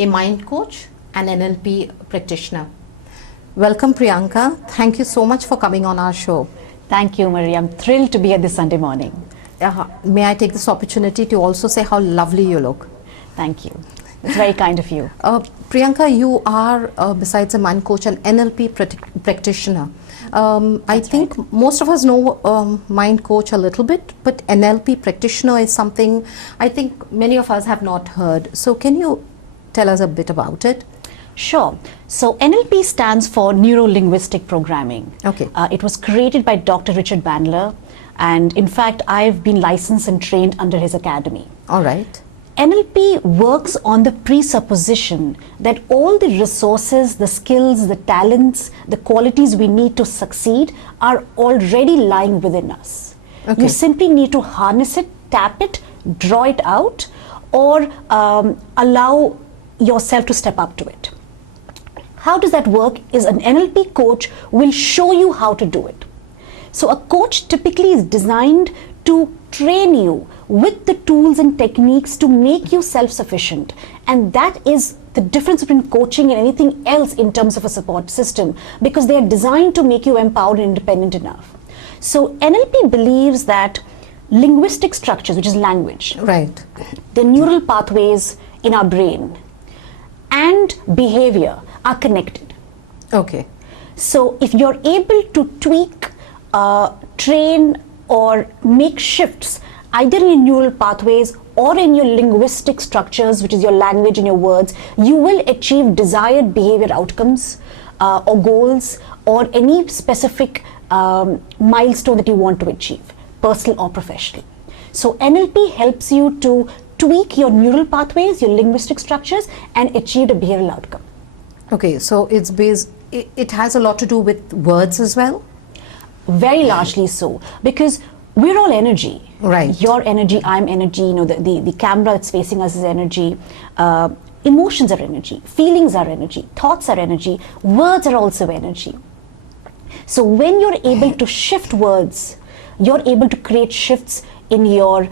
A mind coach and NLP practitioner. Welcome, Priyanka. Thank you so much for coming on our show. Thank you, Maria. I'm thrilled to be here this Sunday morning. May I take this opportunity to also say how lovely you look? Thank you. It's very kind of you. Priyanka, you are, besides a mind coach, an NLP practitioner. I think most of us know mind coach a little bit, but NLP practitioner is something I think many of us have not heard. So can you tell us a bit about it? Sure. So NLP stands for Neuro Linguistic Programming. Okay. It was created by Dr. Richard Bandler, and in fact I've been licensed and trained under his academy. All right. NLP works on the presupposition that all the resources, the skills, the talents, the qualities we need to succeed are already lying within us. Okay. You simply need to harness it, tap it, draw it out, or allow yourself to step up to it. How does that work is an NLP coach will show you how to do it. So a coach typically is designed to train you with the tools and techniques to make you self-sufficient, and that is the difference between coaching and anything else in terms of a support system, because they are designed to make you empowered and independent enough. So NLP believes that linguistic structures, which is language, right, the neural pathways in our brain and behavior are connected. Okay. So if you're able to tweak, train or make shifts either in neural pathways or in your linguistic structures, which is your language and your words, you will achieve desired behavior outcomes or goals or any specific milestone that you want to achieve, personal or professional. So NLP helps you to tweak your neural pathways, your linguistic structures, and achieve a behavioral outcome. Okay, so it has a lot to do with words as well? Very largely so, because we're all energy. Right. Your energy, I'm energy, you know, the camera that's facing us is energy. Emotions are energy, feelings are energy, thoughts are energy, words are also energy. So when you're able to shift words, you're able to create shifts in your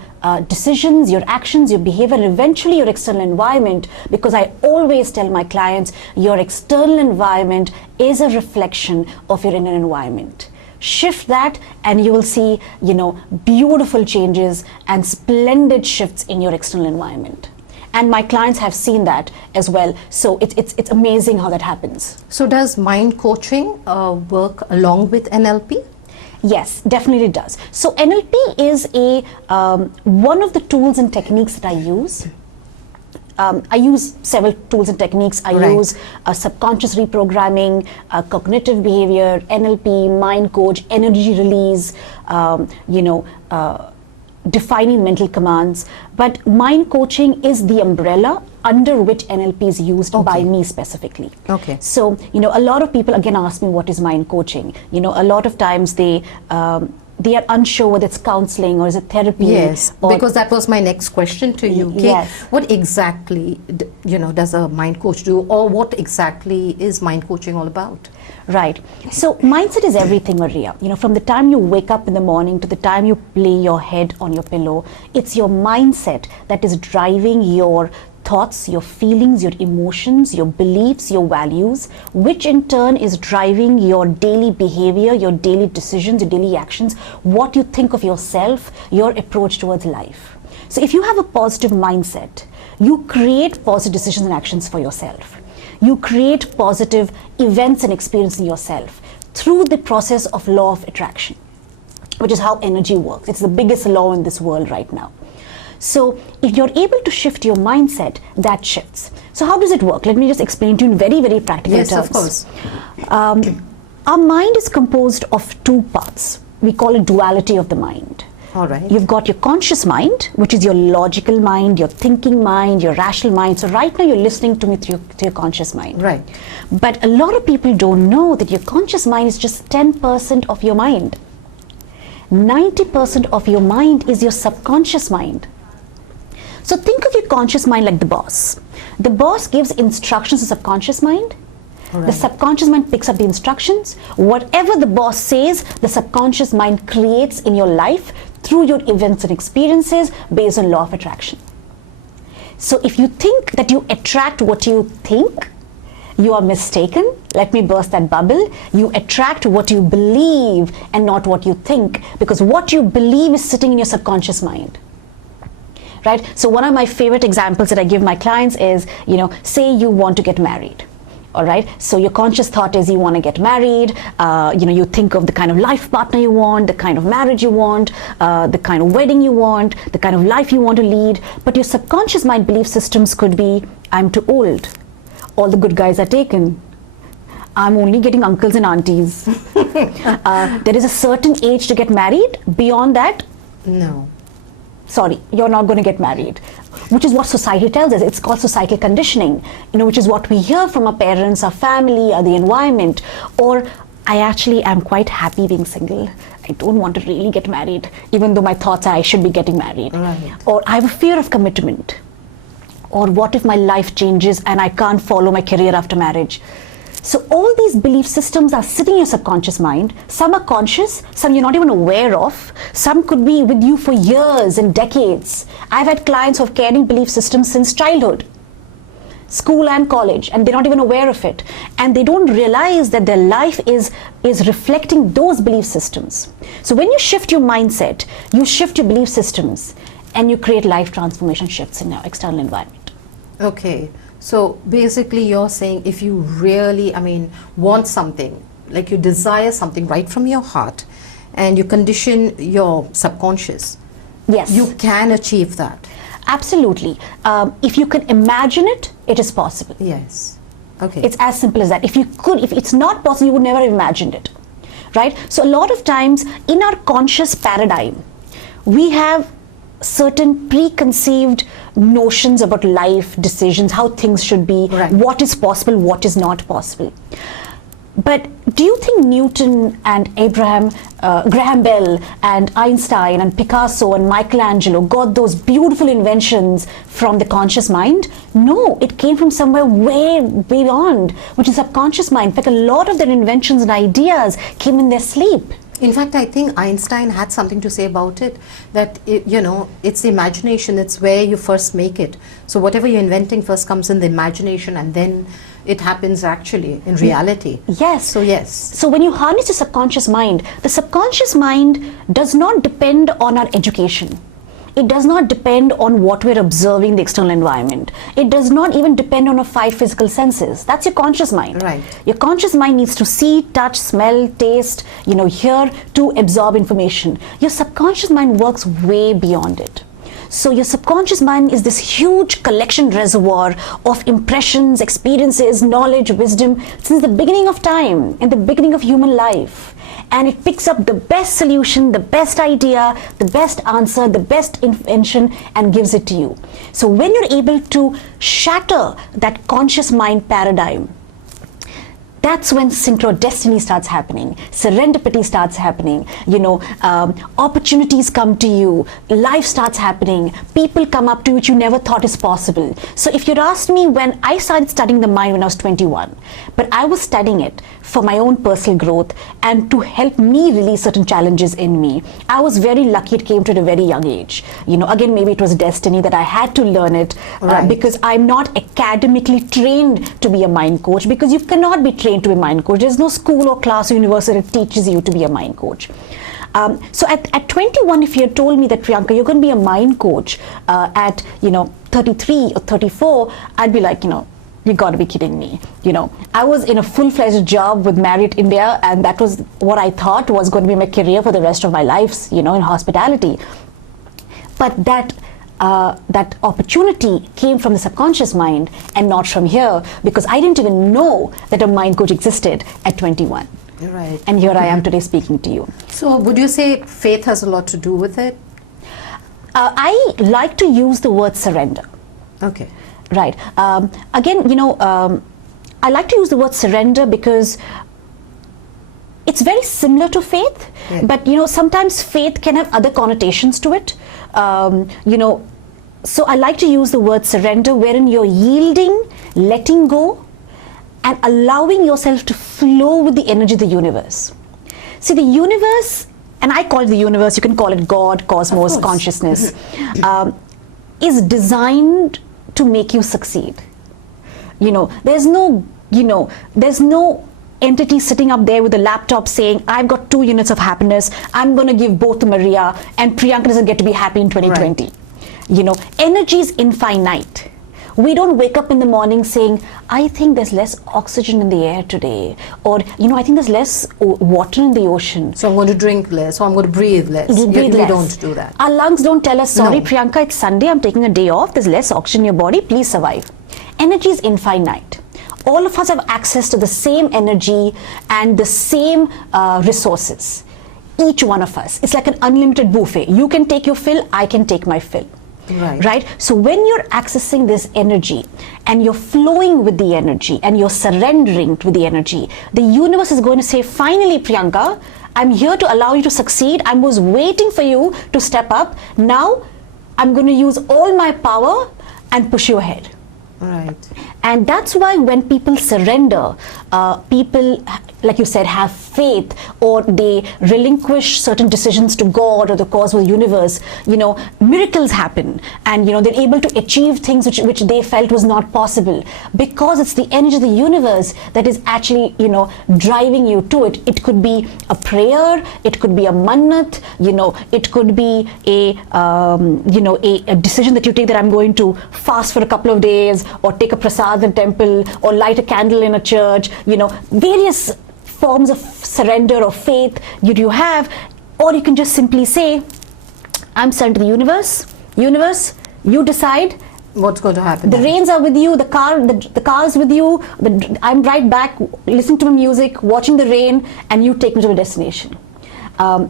decisions, your actions, your behavior, and eventually your external environment, because I always tell my clients, your external environment is a reflection of your inner environment. Shift that and you will see, you know, beautiful changes and splendid shifts in your external environment. And my clients have seen that as well. So it's amazing how that happens. So does mind coaching work along with NLP? Yes, definitely does. So NLP is a one of the tools and techniques that I use. I use several tools and techniques. I use subconscious reprogramming, cognitive behavior, NLP, mind coach, energy release, defining mental commands. But mind coaching is the umbrella under which NLP is used by me specifically. Okay. So, you know, a lot of people again ask me what is mind coaching. You know, a lot of times they are unsure whether it's counseling or is it therapy. Yes, because that was my next question to you. Yes. What exactly, does a mind coach do, or what exactly is mind coaching all about? Right. So mindset is everything, Maria. You know, from the time you wake up in the morning to the time you lay your head on your pillow, it's your mindset that is driving your thoughts, your feelings, your emotions, your beliefs, your values, which in turn is driving your daily behavior, your daily decisions, your daily actions, what you think of yourself, your approach towards life. So if you have a positive mindset, you create positive decisions and actions for yourself. You create positive events and experiences in yourself through the process of law of attraction, which is how energy works. It's the biggest law in this world right now. So if you're able to shift your mindset, that shifts. So how does it work? Let me just explain to you in very, very practical terms. Yes, of course. Our mind is composed of two parts. We call it duality of the mind. All right. You've got your conscious mind, which is your logical mind, your thinking mind, your rational mind. So right now you're listening to me through your conscious mind. Right. But a lot of people don't know that your conscious mind is just 10% of your mind. 90% of your mind is your subconscious mind. So think of your conscious mind like the boss. The boss gives instructions to subconscious mind. Right. The subconscious mind picks up the instructions. Whatever the boss says, the subconscious mind creates in your life through your events and experiences based on law of attraction. So if you think that you attract what you think, you are mistaken. Let me burst that bubble. You attract what you believe and not what you think, because what you believe is sitting in your subconscious mind. Right? So one of my favorite examples that I give my clients is, say you want to get married. All right. So your conscious thought is you want to get married. You think of the kind of life partner you want, the kind of marriage you want, the kind of wedding you want, the kind of life you want to lead. But your subconscious mind belief systems could be, I'm too old. All the good guys are taken. I'm only getting uncles and aunties. There is a certain age to get married. Beyond that, no. Sorry, you're not going to get married. Which is what society tells us. It's called societal conditioning, which is what we hear from our parents, our family, or the environment. Or, I actually am quite happy being single. I don't want to really get married, even though my thoughts are I should be getting married. Right. Or, I have a fear of commitment. Or, what if my life changes and I can't follow my career after marriage? So all these belief systems are sitting in your subconscious mind. Some are conscious, some you're not even aware of. Some could be with you for years and decades. I've had clients who have carrying belief systems since childhood, school and college, and they're not even aware of it. And they don't realize that their life is reflecting those belief systems. So when you shift your mindset, you shift your belief systems, and you create life transformation shifts in your external environment. Okay. So basically you're saying if you really, want something, like you desire something right from your heart and you condition your subconscious, yes, you can achieve that. Absolutely. If you can imagine it, it is possible. Yes. Okay. It's as simple as that. If it's not possible, you would never have imagined it. Right? So a lot of times in our conscious paradigm, we have certain preconceived notions about life, decisions, how things should be, right, what is possible, what is not possible. But do you think Newton and Graham Bell and Einstein and Picasso and Michelangelo got those beautiful inventions from the conscious mind? No, it came from somewhere way beyond, which is subconscious mind. In fact, a lot of their inventions and ideas came in their sleep. In fact, I think Einstein had something to say about it, that, it's the imagination, it's where you first make it. So whatever you're inventing first comes in the imagination and then it happens actually in reality. Yes. So yes. So when you harness the subconscious mind does not depend on our education. It does not depend on what we're observing in the external environment. It does not even depend on our 5 physical senses. That's your conscious mind. Right. Your conscious mind needs to see, touch, smell, taste, hear to absorb information. Your subconscious mind works way beyond it. So your subconscious mind is this huge collection reservoir of impressions, experiences, knowledge, wisdom since the beginning of time, in the beginning of human life. And it picks up the best solution, the best idea, the best answer, the best invention, and gives it to you. So when you're able to shatter that conscious mind paradigm, that's when synchrodestiny starts happening, serendipity starts happening, opportunities come to you, life starts happening, people come up to you which you never thought is possible. So if you'd asked me when I started studying the mind when I was 21, but I was studying it for my own personal growth and to help me release certain challenges in me. I was very lucky it came to at a very young age. Again, maybe it was destiny that I had to learn it right, because I'm not academically trained to be a mind coach, because you cannot be trained to be a mind coach. There's no school or class or university that teaches you to be a mind coach. So at 21, if you had told me that, Priyanka, you're going to be a mind coach at 33 or 34, I'd be like, you got to be kidding me. I was in a full-fledged job with Marriott India, and that was what I thought was going to be my career for the rest of my life, in hospitality. But that opportunity came from the subconscious mind and not from here, because I didn't even know that a mind coach existed at 21. Right. And here I am today speaking to you. So would you say faith has a lot to do with it? I like to use the word surrender. Okay. Right. Again, I like to use the word surrender because it's very similar to faith, but sometimes faith can have other connotations to it. So I like to use the word surrender, wherein you're yielding, letting go, and allowing yourself to flow with the energy of the universe. See, the universe, and I call it the universe, you can call it God, cosmos, consciousness, is designed to make you succeed. There's no entity sitting up there with a laptop saying, I've got 2 units of happiness, I'm going to give both to Maria, and Priyanka doesn't get to be happy in 2020. Right. Energy is infinite. We don't wake up in the morning saying, I think there's less oxygen in the air today, or I think there's less water in the ocean, so I'm going to drink less, or I'm going to breathe less. We don't do that. Our lungs don't tell us, sorry, No. Priyanka, it's Sunday, I'm taking a day off, there's less oxygen in your body, please survive. Energy is infinite. All of us have access to the same energy and the same resources. Each one of us. It's like an unlimited buffet. You can take your fill, I can take my fill. Right? So when you're accessing this energy and you're flowing with the energy and you're surrendering to the energy, the universe is going to say, finally, Priyanka, I'm here to allow you to succeed. I was waiting for you to step up. Now I'm going to use all my power and push you ahead. Right. And that's why when people surrender, people, like you said, have faith, or they relinquish certain decisions to God or the cause of the universe, miracles happen, and they're able to achieve things which they felt was not possible, because it's the energy of the universe that is actually driving you to it. It could be a prayer, it could be a mannat, it could be a decision that you take, that I'm going to fast for a couple of days, or take a prasad in a temple, or light a candle in a church, various forms of surrender or faith you have. Or you can just simply say, I'm sent to the universe, you decide what's going to happen. The reins are with you, the car is with you, I'm right back listening to my music, watching the rain, and you take me to my destination. But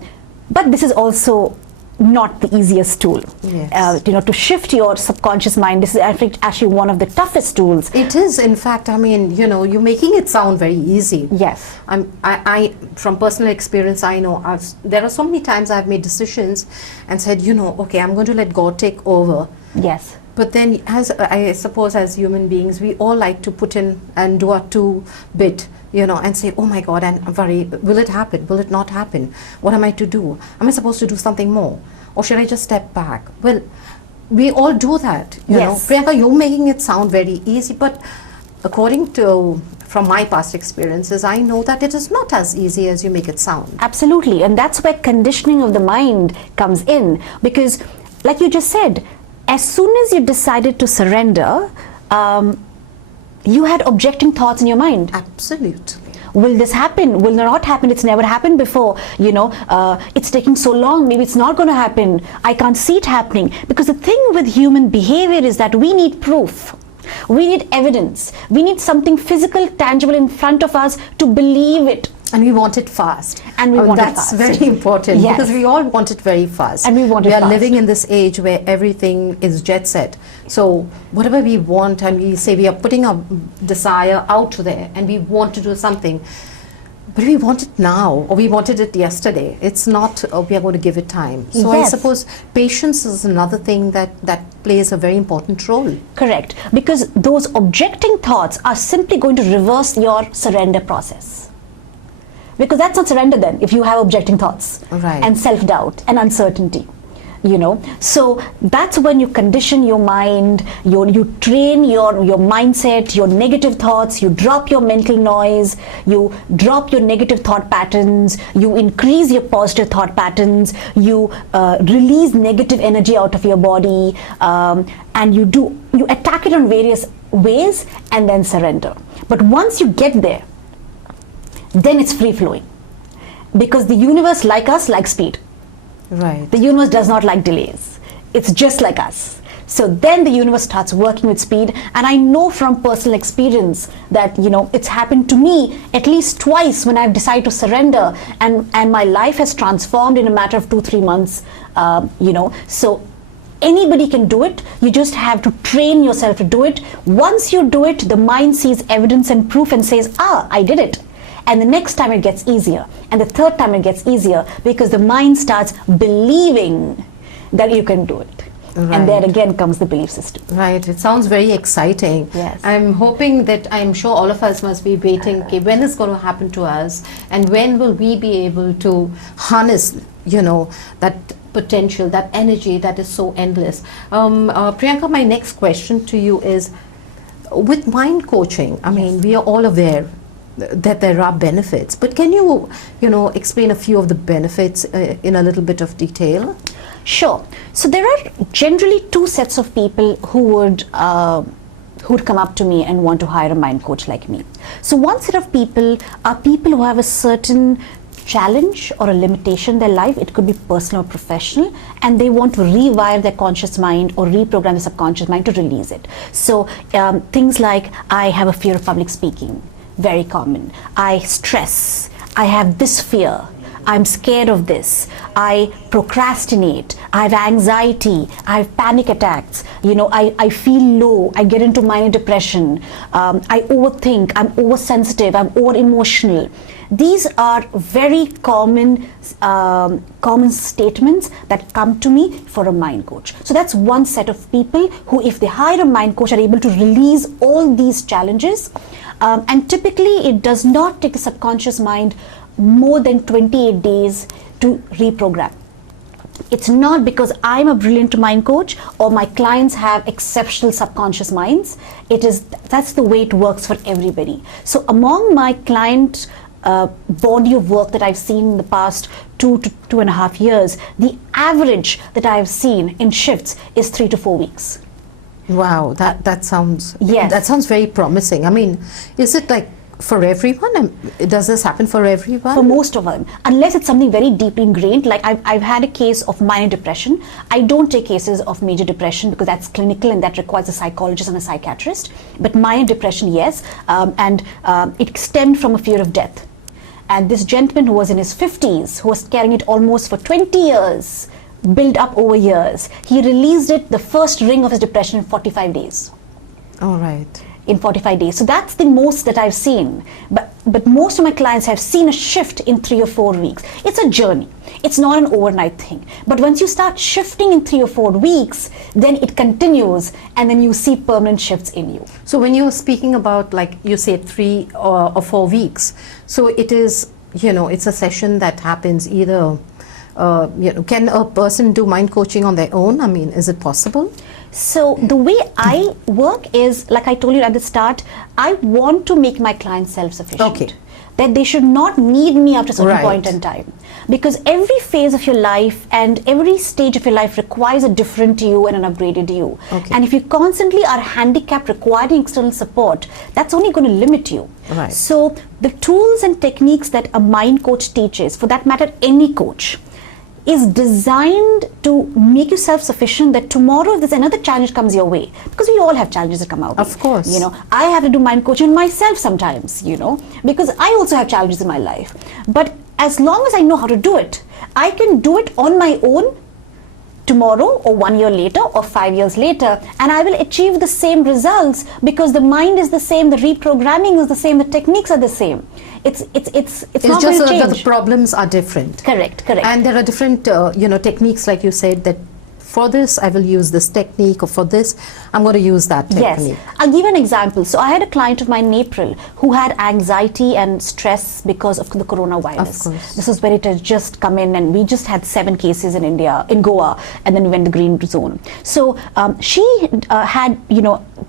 this is also not the easiest tool. Yes. To shift your subconscious mind, this is actually one of the toughest tools. It is, in fact. You're making it sound very easy. Yes. I from personal experience, I know there are so many times I've made decisions and said, okay, I'm going to let God take over. Yes. But then, as I suppose, as human beings, we all like to put in and do a 2-bit, and say, oh my God, and worry, will it happen? Will it not happen? What am I to do? Am I supposed to do something more? Or should I just step back? Well, we all do that, you know. Priyanka, you're making it sound very easy, but from my past experiences, I know that it is not as easy as you make it sound. Absolutely, and that's where conditioning of the mind comes in, because like you just said, as soon as you decided to surrender, you had objecting thoughts in your mind. Absolutely. Will this happen? Will it not happen? It's never happened before. It's taking so long. Maybe it's not going to happen. I can't see it happening. Because the thing with human behavior is that we need proof. We need evidence. We need something physical, tangible in front of us to believe it. And we want it fast. And we want it that's fast. very important, Yes. because we all want it very fast. And we want it We are fast. living in this age where everything is jet set. So whatever we want, and we say we are putting our desire out there, and we want to do something, but we want it now, or we wanted it yesterday. It's not, we are going to give it time. So Yes. I suppose patience is another thing that plays a very important role. Correct. Because those objecting thoughts are simply going to reverse your surrender process. Because that's not surrender then, if you have objecting thoughts. Right. And self-doubt and uncertainty. So that's when you condition your mind, you train your mindset, your negative thoughts, you drop your mental noise, you drop your negative thought patterns, you increase your positive thought patterns, you release negative energy out of your body, and you attack it on various ways, and then surrender. But once you get there, then it's free flowing, because the universe, like us, likes speed. Right. The universe does not like delays. It's just like us. So then the universe starts working with speed, and I know from personal experience that it's happened to me at least twice when I've decided to surrender, and my life has transformed in a matter of 2-3 months. So anybody can do it. You just have to train yourself to do it. Once you do it, the mind sees evidence and proof and says, I did it. And the next time it gets easier, and the third time it gets easier, because the mind starts believing that you can do it. And there again comes the belief system. Right. It sounds very exciting. Yes. I'm hoping that, I'm sure all of us must be waiting, okay, when is going to happen to us, and when will we be able to harness, that potential, that energy that is so endless. Priyanka, my next question to you is, with mind coaching, I mean, we are all aware that there are benefits, but can you, explain a few of the benefits in a little bit of detail? Sure. So there are generally two sets of people who'd come up to me and want to hire a mind coach like me. So one set of people are people who have a certain challenge or a limitation in their life. It could be personal or professional, and they want to rewire their conscious mind or reprogram the subconscious mind to release it. So things like, I have a fear of public speaking, very common. I stress, I have this fear, I'm scared of this, I procrastinate, I have anxiety, I have panic attacks, I feel low, I get into minor depression, I overthink, I'm oversensitive, I'm over-emotional. These are very common statements that come to me for a mind coach. So that's one set of people who, if they hire a mind coach, are able to release all these challenges. And typically it does not take the subconscious mind more than 28 days to reprogram. It's not because I'm a brilliant mind coach or my clients have exceptional subconscious minds. That's the way it works for everybody. So among my client body of work that I've seen in the past 2 to 2.5 years, the average that I've seen in shifts is 3 to 4 weeks. Wow, that sounds yes. That sounds very promising. I mean, is it like for everyone? Does this happen for everyone? For most of them, unless it's something very deeply ingrained. Like I've had a case of minor depression. I don't take cases of major depression because that's clinical and that requires a psychologist and a psychiatrist. But minor depression, yes, and it stemmed from a fear of death. And this gentleman who was in his 50s, who was carrying it almost for 20 years, built up over years, he released it, the first ring of his depression, in 45 days. All right. In 45 days. So that's the most that I've seen. But most of my clients have seen a shift in 3 or 4 weeks. It's a journey. It's not an overnight thing. But once you start shifting in 3 or 4 weeks, then it continues, and then you see permanent shifts in you. So when you're speaking about, like you said, 3 or 4 weeks, so it is, it's a session that happens either, can a person do mind coaching on their own? I mean, is it possible? So the way I work is, like I told you at the start, I want to make my clients self-sufficient. Okay. That they should not need me after a certain Right. point in time. Because every phase of your life and every stage of your life requires a different you and an upgraded you. Okay. And if you constantly are handicapped requiring external support, that's only going to limit you. Right. So the tools and techniques that a mind coach teaches, for that matter any coach, is designed to make you self-sufficient, that tomorrow if there's another challenge comes your way, because we all have challenges that come our way. Of course. I have to do mind coaching myself sometimes, because I also have challenges in my life. But as long as I know how to do it, I can do it on my own tomorrow or 1 year later or 5 years later, and I will achieve the same results because the mind is the same, the reprogramming is the same, the techniques are the same. It's not just going to change. the problems are different. Correct. And there are different, techniques, like you said, that for this I will use this technique, or for this I'm going to use that technique. Yes. I'll give you an example. So I had a client of mine in April who had anxiety and stress because of the coronavirus. Of course. This was when it had just come in, and we just had 7 cases in India, in Goa, and then we went to the green zone. So she had,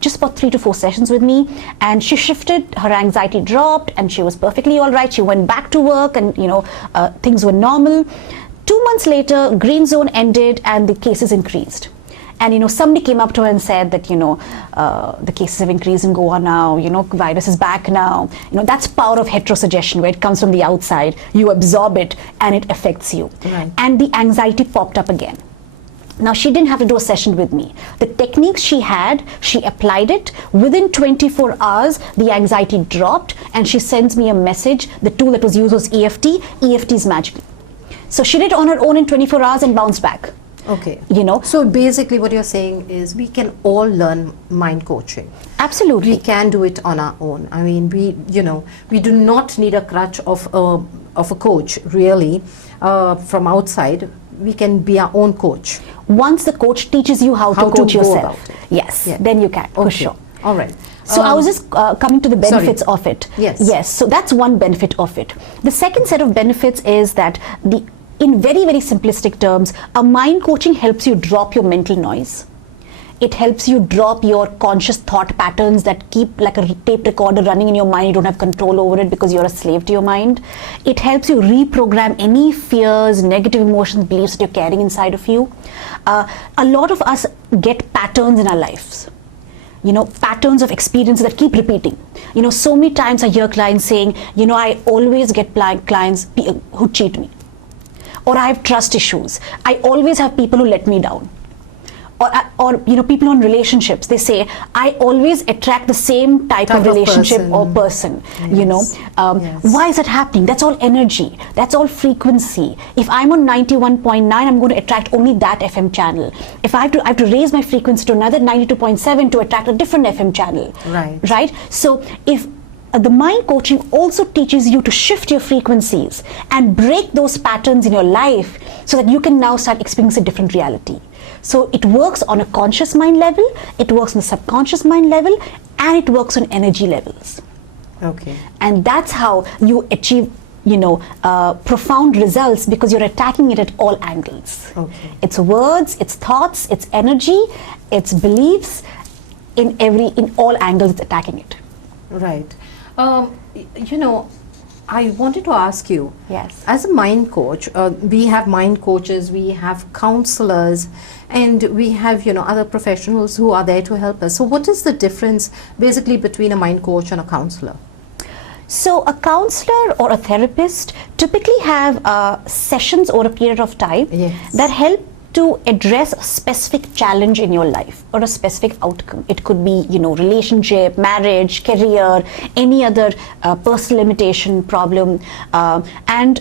just about 3 to 4 sessions with me, and she shifted, her anxiety dropped, and she was perfectly all right. She went back to work, and things were normal. 2 months later, green zone ended and the cases increased. And somebody came up to her and said that the cases have increased in Goa now, virus is back now. That's power of heterosuggestion, where it comes from the outside, you absorb it and it affects you. Right. And the anxiety popped up again. Now, she didn't have to do a session with me. The techniques she had, she applied it. Within 24 hours, the anxiety dropped, and she sends me a message. The tool that was used was EFT. EFT is magical. So she did it on her own in 24 hours and bounced back. Okay. So basically what you're saying is we can all learn mind coaching. Absolutely. We can do it on our own. I mean, we do not need a crutch of a coach, really, from outside. we can be our own coach? Once the coach teaches you how to How to coach go yourself. about it. Yes, Yeah. then you can, for Okay. sure. All right. So I was just coming to the benefits sorry. of it. Yes. Yes. So that's one benefit of it. The second set of benefits is that in very, very simplistic terms, a mind coaching helps you drop your mental noise. It helps you drop your conscious thought patterns that keep like a tape recorder running in your mind. You don't have control over it because you're a slave to your mind. It helps you reprogram any fears, negative emotions, beliefs that you're carrying inside of you. A lot of us get patterns in our lives. Patterns of experiences that keep repeating. So many times I hear clients saying, I always get clients who cheat me. Or I have trust issues. I always have people who let me down. Or people in relationships, they say, I always attract the same type of relationship or person. Yes. Yes. Why is that happening? That's all energy. That's all frequency. If I'm on 91.9, I'm going to attract only that FM channel. If I have to raise my frequency to another 92.7 to attract a different FM channel. Right? So if the mind coaching also teaches you to shift your frequencies and break those patterns in your life so that you can now start experiencing a different reality. So it works on a conscious mind level, it works on a subconscious mind level, and it works on energy levels. Okay. And that's how you achieve profound results, because you're attacking it at all angles. Okay. It's words, it's thoughts, it's energy, it's beliefs. In all angles, it's attacking it. Right. I wanted to ask you, Yes. as a mind coach, we have mind coaches, we have counselors, and we have other professionals who are there to help us. So what is the difference basically between a mind coach and a counselor? So a counselor or a therapist typically have sessions over a period of time Yes. that help to address a specific challenge in your life or a specific outcome. It could be, relationship, marriage, career, any other personal limitation, problem. And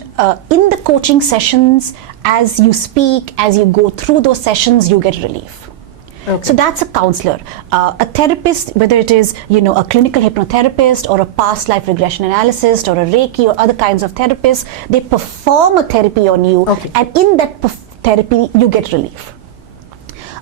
in the coaching sessions, as you speak, as you go through those sessions, you get relief. Okay. So that's a counselor. A therapist, whether it is a clinical hypnotherapist or a past life regression analyst or a Reiki or other kinds of therapists, they perform a therapy on you, Okay. and in that therapy you get relief.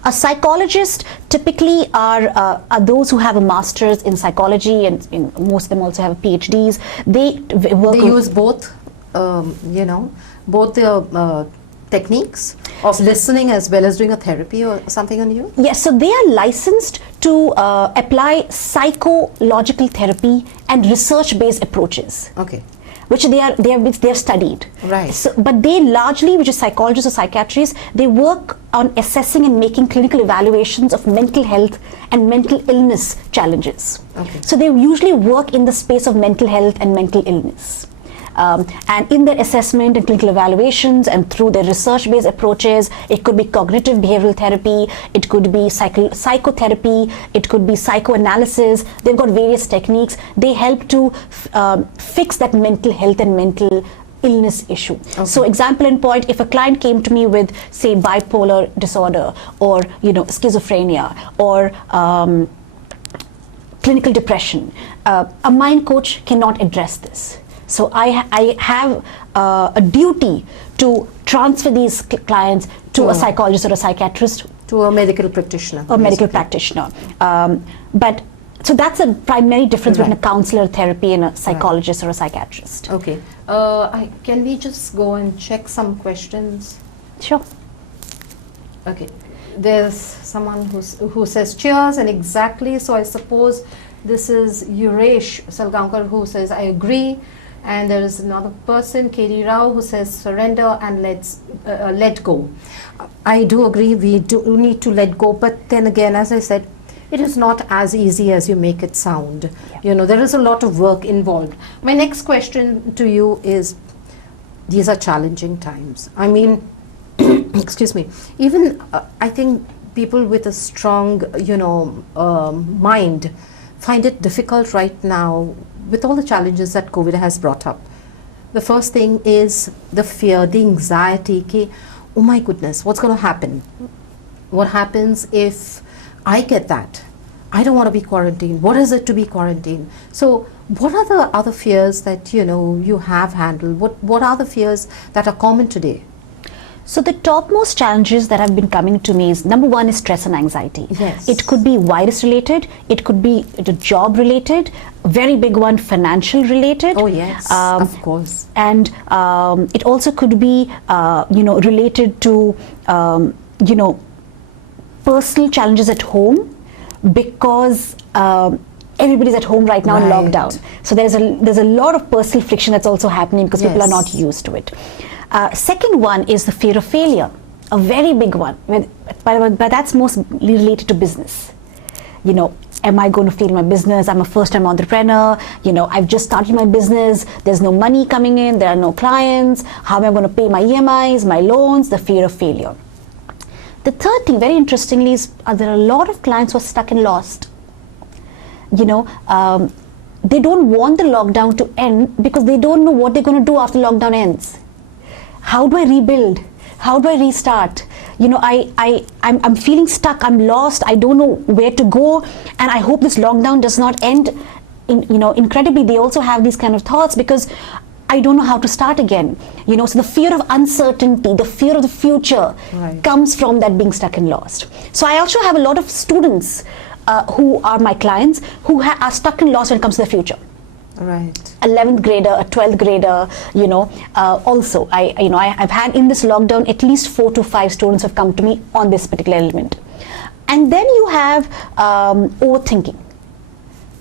A psychologist typically are those who have a master's in psychology, and most of them also have PhDs. They work. They use both, both the techniques of listening as well as doing a therapy or something on you? Yes, so they are licensed to apply psychological therapy and research-based approaches. Okay. Which they are studied. Right. So, but they largely, which is psychologists or psychiatrists, they work on assessing and making clinical evaluations of mental health and mental illness challenges. Okay. So they usually work in the space of mental health and mental illness. And in their assessment and clinical evaluations and through their research-based approaches, it could be cognitive behavioral therapy, it could be psychotherapy, it could be psychoanalysis. They've got various techniques. They help to fix that mental health and mental illness issue. Okay. So example in point, if a client came to me with, say, bipolar disorder or schizophrenia or clinical depression, a mind coach cannot address this. So I have a duty to transfer these clients to a psychologist or a psychiatrist. To a medical practitioner. A medical practitioner. But so that's a primary difference between a counselor therapy and a psychologist or a psychiatrist. Okay. Can we just go and check some questions? Sure. Okay. There's someone who says cheers, and exactly, so I suppose this is Yuresh Salgaonkar who says I agree. And there is another person, Katie Rao, who says surrender and let go. I do agree, we do need to let go, but then again, as I said, it is not as easy as you make it sound. Yeah. There is a lot of work involved. My next question to you is, these are challenging times. I mean, excuse me, even I think people with a strong, mind find it difficult right now with all the challenges that COVID has brought up. The first thing is the fear, the anxiety, oh my goodness, what's going to happen? What happens if I get that? I don't want to be quarantined. What is it to be quarantined? So what are the other fears that you have handled? What are the fears that are common today? So the topmost challenges that have been coming to me is, number one is stress and anxiety. Yes. It could be virus related, it could be job related, a very big one financial related. Oh yes, of course. And it also could be related to personal challenges at home, because everybody's at home right now in Right. lockdown. So there's a lot of personal friction that's also happening because people are Yes. not used to it. Second one is the fear of failure, a very big one, but that's mostly related to business. Am I going to fail my business? I'm a first-time entrepreneur. I've just started my business. There's no money coming in. There are no clients. How am I going to pay my EMIs, my loans? The fear of failure. The third thing, very interestingly, is there are a lot of clients who are stuck and lost. They don't want the lockdown to end because they don't know what they're going to do after lockdown ends. How do I rebuild? How do I restart? I'm feeling stuck. I'm lost. I don't know where to go, and I hope this lockdown does not end. Incredibly, they also have these kind of thoughts because I don't know how to start again. So the fear of uncertainty, the fear of the future, Right. comes from that being stuck and lost. So I also have a lot of students who are my clients who are stuck and lost when it comes to the future. Right. 11th grader, a 12th grader, also I've had in this lockdown at least 4 to 5 students have come to me on this particular element. And then you have overthinking.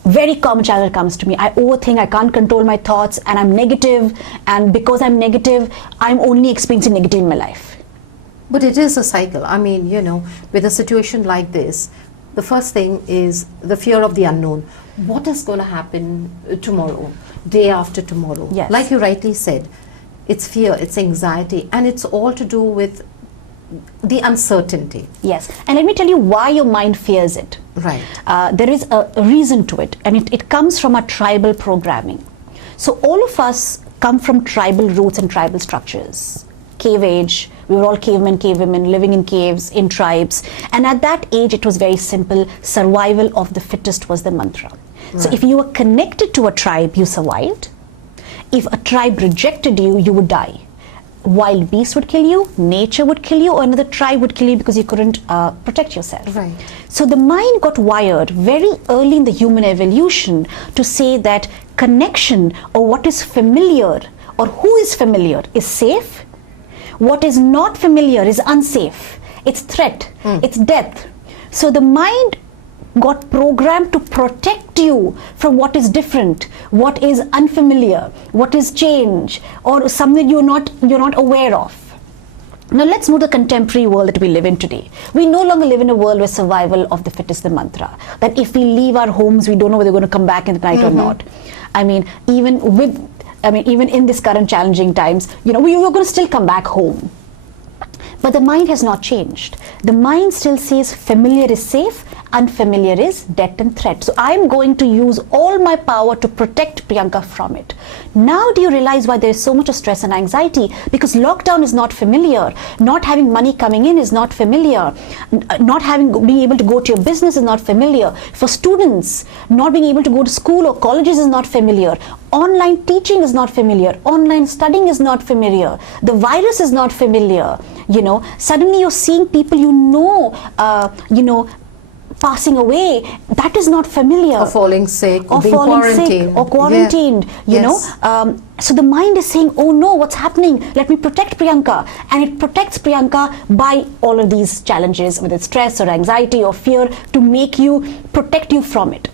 Very common challenge comes to me. I overthink, I can't control my thoughts, and I'm negative, and because I'm negative, I'm only experiencing negative in my life. But it is a cycle. I mean, with a situation like this, the first thing is the fear of the unknown. What is going to happen tomorrow, day after tomorrow? Yes. Like you rightly said, it's fear, it's anxiety, and it's all to do with the uncertainty. Yes, and let me tell you why your mind fears it. Right. There is a reason to it, and it comes from our tribal programming. So all of us come from tribal roots and tribal structures. Cave age, we were all cavemen, cavewomen, living in caves, in tribes. And at that age, it was very simple. Survival of the fittest was the mantra. So Right. if you were connected to a tribe, you survived. If a tribe rejected you, you would die. Wild beasts would kill you, nature would kill you, or another tribe would kill you because you couldn't protect yourself. Right. So the mind got wired very early in the human evolution to say that connection, or what is familiar or who is familiar, is safe. What is not familiar is unsafe. It's threat, it's death. So the mind got programmed to protect you from what is different, what is unfamiliar, what is change, or something you're not aware of. Now let's move to the contemporary world that we live in today. We no longer live in a world where survival of the fittest is the mantra. That if we leave our homes, we don't know whether we're going to come back in the night or not. Even in this current challenging times, we're going to still come back home. But the mind has not changed. The mind still says familiar is safe, unfamiliar is death and threat. So I'm going to use all my power to protect Priyanka from it. Now do you realize why there is so much of stress and anxiety? Because lockdown is not familiar. Not having money coming in is not familiar. Not being able to go to your business is not familiar. For students, not being able to go to school or colleges is not familiar. Online teaching is not familiar. Online studying is not familiar. The virus is not familiar. Suddenly you're seeing people passing away. That is not familiar. Or falling sick, or Or being falling quarantined. sick, or quarantined. Yes. So the mind is saying, oh no, what's happening? Let me protect Priyanka. And it protects Priyanka by all of these challenges, whether it's stress or anxiety or fear, to protect you from it.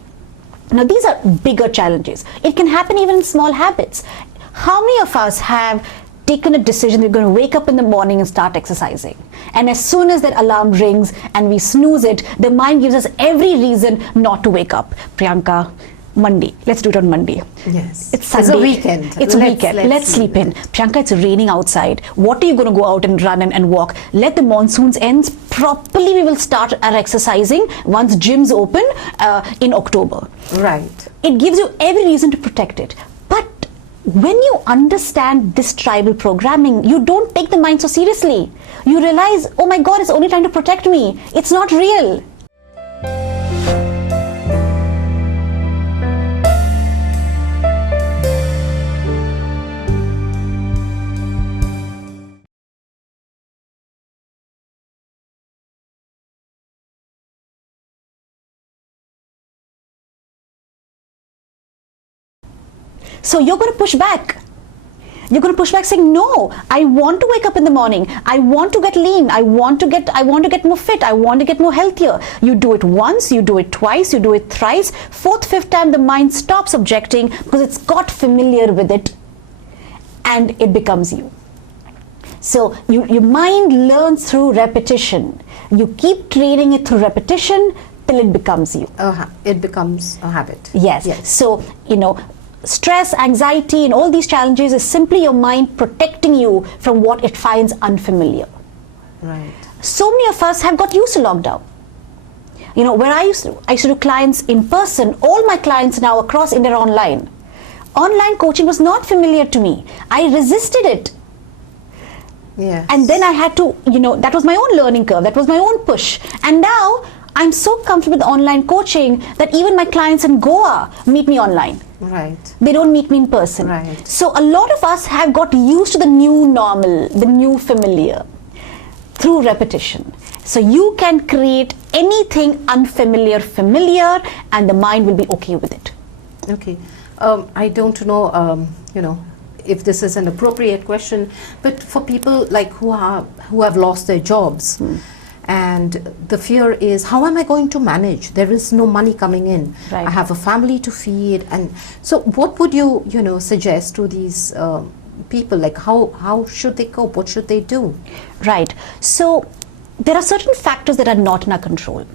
Now these are bigger challenges. It can happen even in small habits. How many of us have taken a decision we're going to wake up in the morning and start exercising, and as soon as that alarm rings and we snooze it, the mind gives us every reason not to wake up? Priyanka, Monday, let's do it on Monday. Yes. It's Sunday. It's a weekend. It's a weekend. Let's sleep in. Priyanka, it's raining outside. What are you going to go out and run and walk? Let the monsoons end. Properly, we will start our exercising once gyms open in October. Right. It gives you every reason to protect it. But when you understand this tribal programming, you don't take the mind so seriously. You realize, oh my God, it's only trying to protect me. It's not real. So you're going to push back. You're going to push back saying, no, I want to wake up in the morning. I want to get lean. I want to get more fit. I want to get more healthier. You do it once, you do it twice, you do it thrice. Fourth, fifth time, the mind stops objecting because it's got familiar with it and it becomes you. So your mind learns through repetition. You keep training it through repetition till it becomes you. It becomes a habit. Yes. So, stress, anxiety, and all these challenges is simply your mind protecting you from what it finds unfamiliar. Right. So many of us have got used to lockdown. Where I used to do clients in person, all my clients now across India are online. Online coaching was not familiar to me. I resisted it. Yes. And then I had to, that was my own learning curve. That was my own push. And now I'm so comfortable with online coaching that even my clients in Goa meet me online. Right. They don't meet me in person. Right. So a lot of us have got used to the new normal, the new familiar, through repetition. So you can create anything unfamiliar familiar, and the mind will be okay with it. Okay. I don't know, if this is an appropriate question, but for people like who have lost their jobs, and the fear is, how am I going to manage? There is no money coming in. Right. I have a family to feed, and so what would you suggest to these people? Like how should they cope? What should they do? Right. So there are certain factors that are not in our control.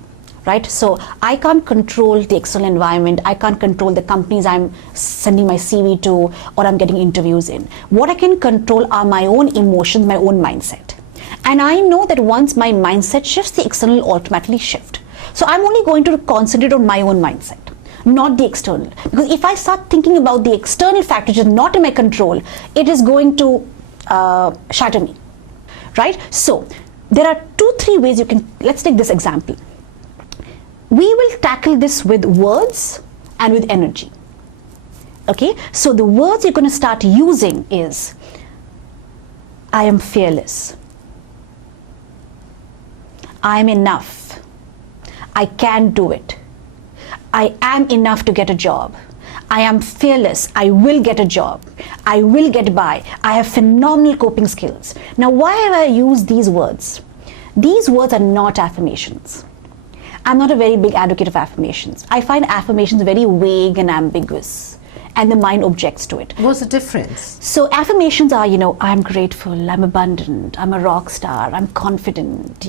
Right? So I can't control the external environment. I can't control the companies I'm sending my CV to or I'm getting interviews in. What I can control are my own emotions, my own mindset. And I know that once my mindset shifts, the external will automatically shift. So I'm only going to concentrate on my own mindset, not the external. Because if I start thinking about the external factor which is not in my control, it is going to shatter me. Right? So there are 2-3 ways you can, let's take this example. We will tackle this with words and with energy. Okay, so the words you're going to start using is, I am fearless. I am enough. I can do it. I am enough to get a job. I am fearless. I will get a job. I will get by. I have phenomenal coping skills. Now, why have I used these words? These words are not affirmations. I'm not a very big advocate of affirmations. I find affirmations very vague and ambiguous, and the mind objects to it. What's the difference? So affirmations are, I'm grateful, I'm abundant, I'm a rock star, I'm confident,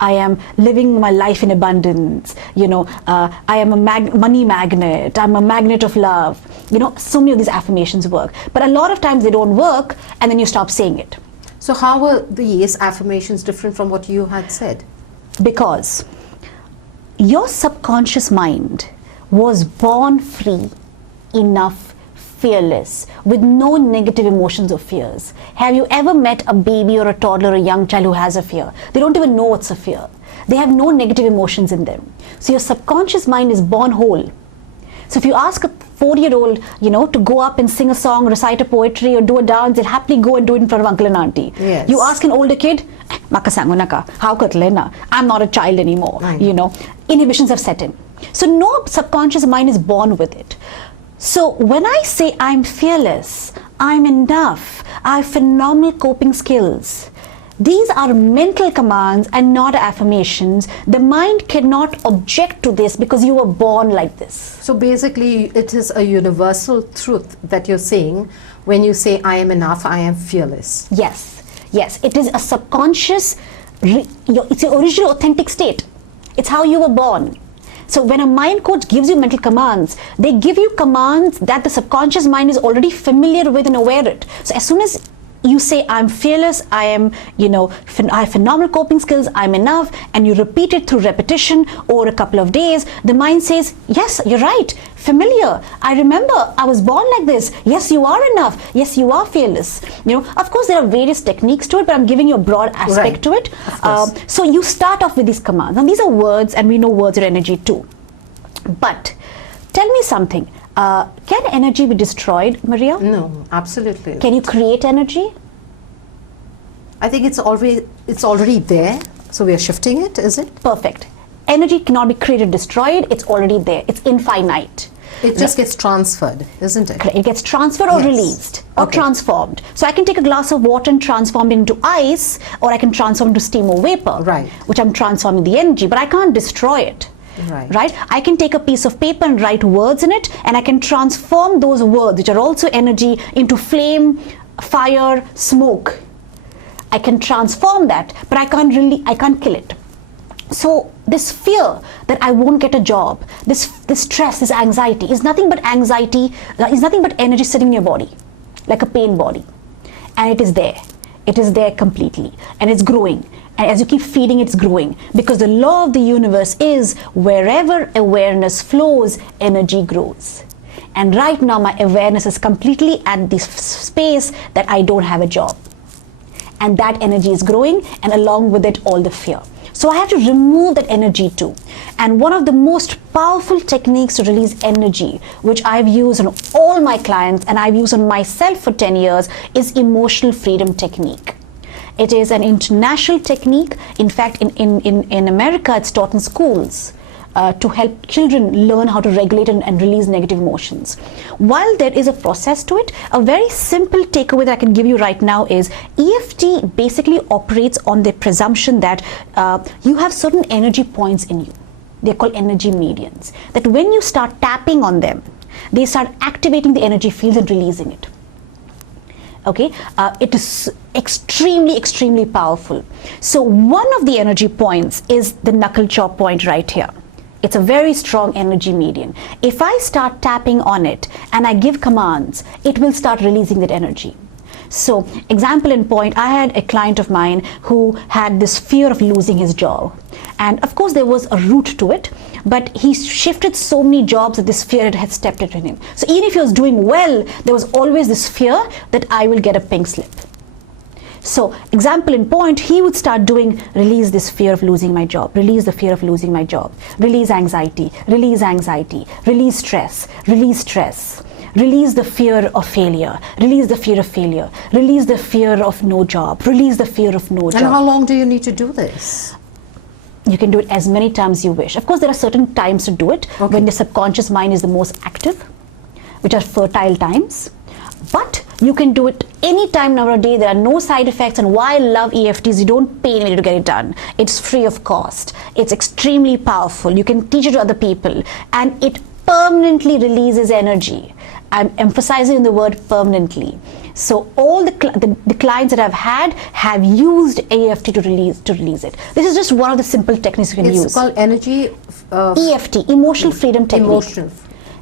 I am living my life in abundance, I am a money magnet, I'm a magnet of love. So many of these affirmations work. But a lot of times they don't work, and then you stop saying it. So how are these affirmations different from what you had said? Because your subconscious mind was born free, enough, fearless, with no negative emotions or fears. Have you ever met a baby or a toddler or a young child who has a fear? They don't even know what's a fear. They have no negative emotions in them. So your subconscious mind is born whole. So if you ask a 4-year-old, to go up and sing a song, recite a poetry, or do a dance, they'll happily go and do it in front of uncle and auntie. Yes. You ask an older kid, how katlena? I'm not a child anymore. Inhibitions have set in. So no subconscious mind is born with it. So when I say I'm fearless, I'm enough, I have phenomenal coping skills, these are mental commands and not affirmations. The mind cannot object to this because you were born like this. So basically it is a universal truth that you're saying when you say I am enough, I am fearless. Yes, it is a subconscious, it's your original authentic state. It's how you were born. So when a mind coach gives you mental commands, they give you commands that the subconscious mind is already familiar with and aware of. So as soon as you say I'm fearless, I am, I have phenomenal coping skills, I'm enough, and you repeat it through repetition over a couple of days, the mind says, yes, you're right, familiar. I remember I was born like this. Yes, you are enough. Yes, you are fearless. Of course, there are various techniques to it, but I'm giving you a broad aspect to it. So you start off with these commands. Now, these are words, and we know words are energy too. But tell me something. Can energy be destroyed, Maria? No, absolutely. Can you create energy? I think it's already there, so we are shifting it, is it? Perfect. Energy cannot be created, destroyed, it's already there, it's infinite. It just gets transferred, isn't it? It gets transferred or released or transformed. So I can take a glass of water and transform it into ice, or I can transform it into steam or vapor, which I'm transforming the energy, but I can't destroy it. Right? I can take a piece of paper and write words in it, and I can transform those words, which are also energy, into flame, fire, smoke. I can transform that, but I can't kill it. So this fear that I won't get a job, this stress, this anxiety is nothing but energy sitting in your body, like a pain body. And it is there. It is there completely, and it's growing. And as you keep feeding, it's growing, because the law of the universe is wherever awareness flows, energy grows. And right now my awareness is completely at this space that I don't have a job. And that energy is growing, and along with it all the fear. So I have to remove that energy too. And one of the most powerful techniques to release energy, which I've used on all my clients and I've used on myself for 10 years, is emotional freedom technique. It is an international technique. In fact, in America, it's taught in schools to help children learn how to regulate and release negative emotions. While there is a process to it, a very simple takeaway that I can give you right now is EFT basically operates on the presumption that you have certain energy points in you. They're called energy medians. That when you start tapping on them, they start activating the energy fields and releasing it. Okay, it is extremely powerful. So one of the energy points is the knuckle jaw point right here. It's a very strong energy median. If I start tapping on it and I give commands, it will start releasing that energy. So example in point, I had a client of mine who had this fear of losing his job. And of course there was a root to it, but he shifted so many jobs that this fear had stepped into him. So even if he was doing well, there was always this fear that I will get a pink slip. So example in point, he would start doing, release this fear of losing my job, release the fear of losing my job, release anxiety, release stress, release the fear of failure, release the fear of failure, release the fear of no job, release the fear of no job. And how long do you need to do this? You can do it as many times you wish. Of course, there are certain times to do it when the subconscious mind is the most active, which are fertile times. But you can do it any time nowadays. There are no side effects, and why I love EFTs, you don't pay anybody to get it done. It's free of cost. It's extremely powerful. You can teach it to other people, and it permanently releases energy. I'm emphasizing the word permanently. So all the clients that I've had have used EFT to release it. This is just one of the simple techniques you can use. It's called energy EFT, emotional freedom technique. Emotional.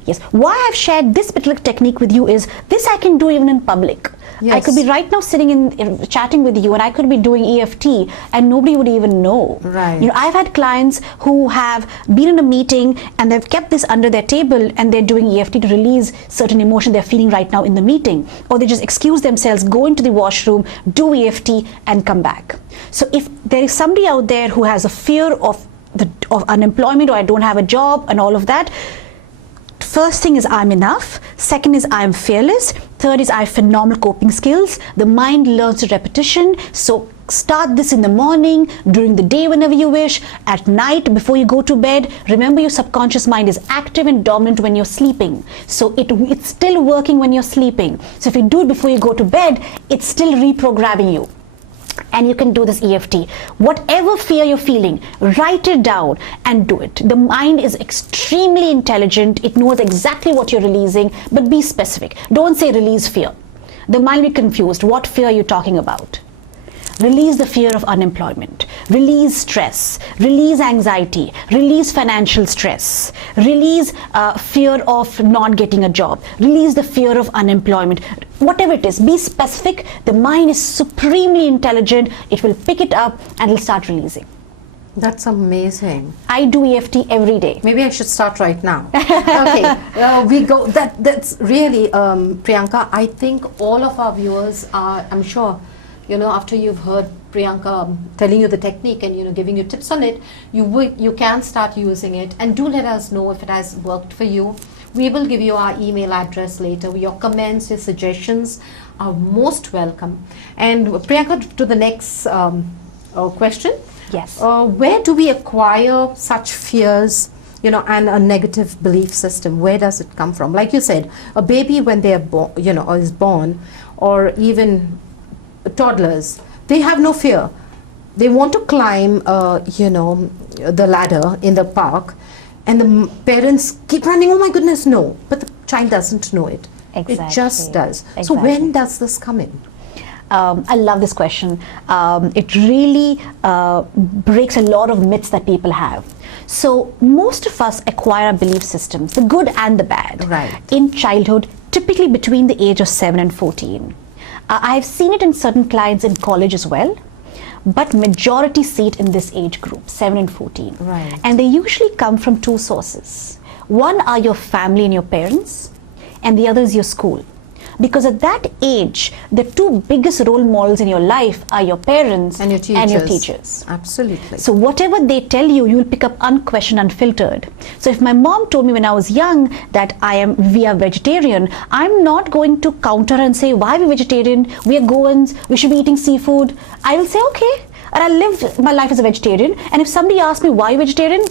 Yes. Why I've shared this particular technique with you is this I can do even in public. Yes. I could be right now sitting in chatting with you, and I could be doing EFT and nobody would even know. Right. You know, I've had clients who have been in a meeting and they've kept this under their table and they're doing EFT to release certain emotion they're feeling right now in the meeting. Or they just excuse themselves, go into the washroom, do EFT and come back. So if there is somebody out there who has a fear of unemployment, or I don't have a job and all of that, first thing is I'm enough. Second is I'm fearless. Third is I have phenomenal coping skills. The mind learns through repetition. So start this in the morning, during the day whenever you wish, at night before you go to bed. Remember, your subconscious mind is active and dominant when you're sleeping. So it's still working when you're sleeping. So if you do it before you go to bed, it's still reprogramming you. And you can do this EFT. Whatever fear you're feeling, write it down and do it. The mind is extremely intelligent. It knows exactly what you're releasing, but be specific. Don't say release fear. The mind will be confused. What fear are you talking about? Release the fear of unemployment, release stress, release anxiety, release financial stress, release fear of not getting a job, release the fear of unemployment. Whatever it is, be specific. The mind is supremely intelligent. It will pick it up and it'll start releasing. That's amazing. I do EFT every day. Maybe I should start right now. Okay, we go. That's really, Priyanka, I think all of our viewers are, I'm sure, you know, after you've heard Priyanka telling you the technique and, you know, giving you tips on it, you can start using it. And do let us know if it has worked for you. We will give you our email address later. Your comments, your suggestions are most welcome. And Priyanka, to the next question. Yes. Where do we acquire such fears you know, and a negative belief system, where does it come from? Like you said, a baby when they are born, you know, or is born, or even toddlers, they have no fear. They want to climb, you know, the ladder in the park, and the parents keep running, oh my goodness, no. But the child doesn't know it. Exactly. It just does. Exactly. So when does this come in? I love this question. It really breaks a lot of myths that people have. So most of us acquire our belief systems, the good and the bad, Right. in childhood, typically between the age of 7 and 14. I've seen it in certain clients in college as well, but majority see it in this age group, 7 and 14. Right. And they usually come from two sources. One are your family and your parents, and the other is your school. Because at that age, the two biggest role models in your life are your parents And your teachers. Absolutely. So whatever they tell you, you will pick up unquestioned, unfiltered. So if my mom told me when I was young that we are vegetarian, I'm not going to counter and say, why are we vegetarian? We are Goans, we should be eating seafood. I will say, okay. And I live my life as a vegetarian. And if somebody asks me why vegetarian,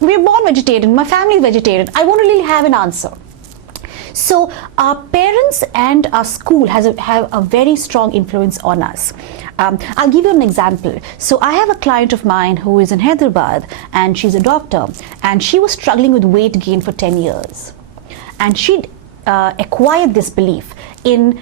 we are born vegetarian, my family is vegetarian. I won't really have an answer. So our parents and our school have a very strong influence on us. I'll give you an example. So I have a client of mine who is in Hyderabad, and she's a doctor, and she was struggling with weight gain for 10 years. And she acquired this belief in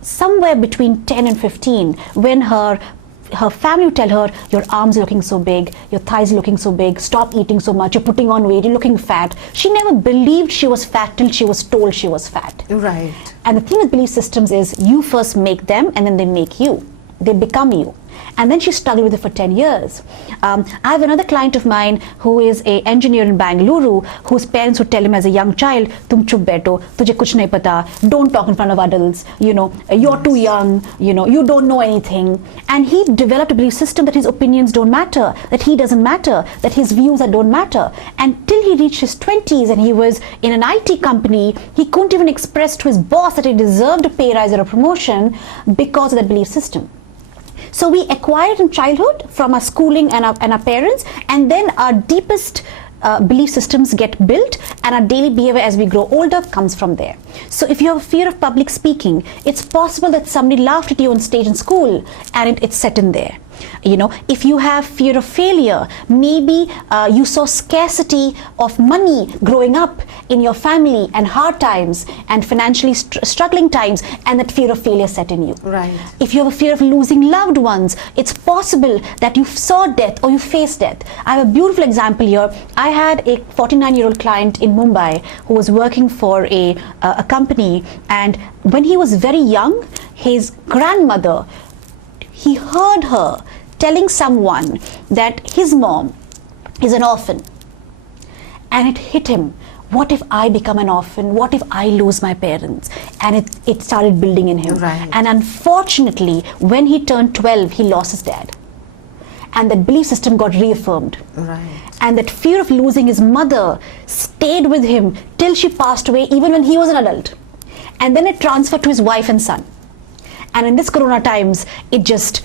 somewhere between 10 and 15, when her family would tell her, your arms are looking so big, your thighs are looking so big, stop eating so much, you're putting on weight, you're looking fat. She never believed she was fat till she was told she was fat. Right. And the thing with belief systems is, you first make them and then they make you. They become you. And then she struggled with it for 10 years. I have another client of mine who is an engineer in Bangalore, whose parents would tell him as a young child, "Tum chup beto, tujhe kuch nahi pata, don't talk in front of adults, you know, you're too young, you know, you don't know anything." And he developed a belief system that his opinions don't matter, that he doesn't matter, that his views don't matter. Until he reached his 20s and he was in an IT company, he couldn't even express to his boss that he deserved a pay rise or a promotion because of that belief system. So we acquire it in childhood from our schooling and our parents, and then our deepest belief systems get built, and our daily behavior as we grow older comes from there. So if you have a fear of public speaking, it's possible that somebody laughed at you on stage in school and it's set in there. You know, if you have fear of failure, maybe you saw scarcity of money growing up in your family, and hard times and financially struggling times, and that fear of failure set in you. Right. If you have a fear of losing loved ones, it's possible that you saw death or you faced death. I have a beautiful example here. I had a 49-year-old client in Mumbai who was working for a company, and when he was very young, his grandmother, he heard her telling someone that his mom is an orphan. And it hit him. What if I become an orphan? What if I lose my parents? And it started building in him. Right. And unfortunately, when he turned 12, he lost his dad. And that belief system got reaffirmed. Right. And that fear of losing his mother stayed with him till she passed away, even when he was an adult. And then it transferred to his wife and son. And in this corona times, it just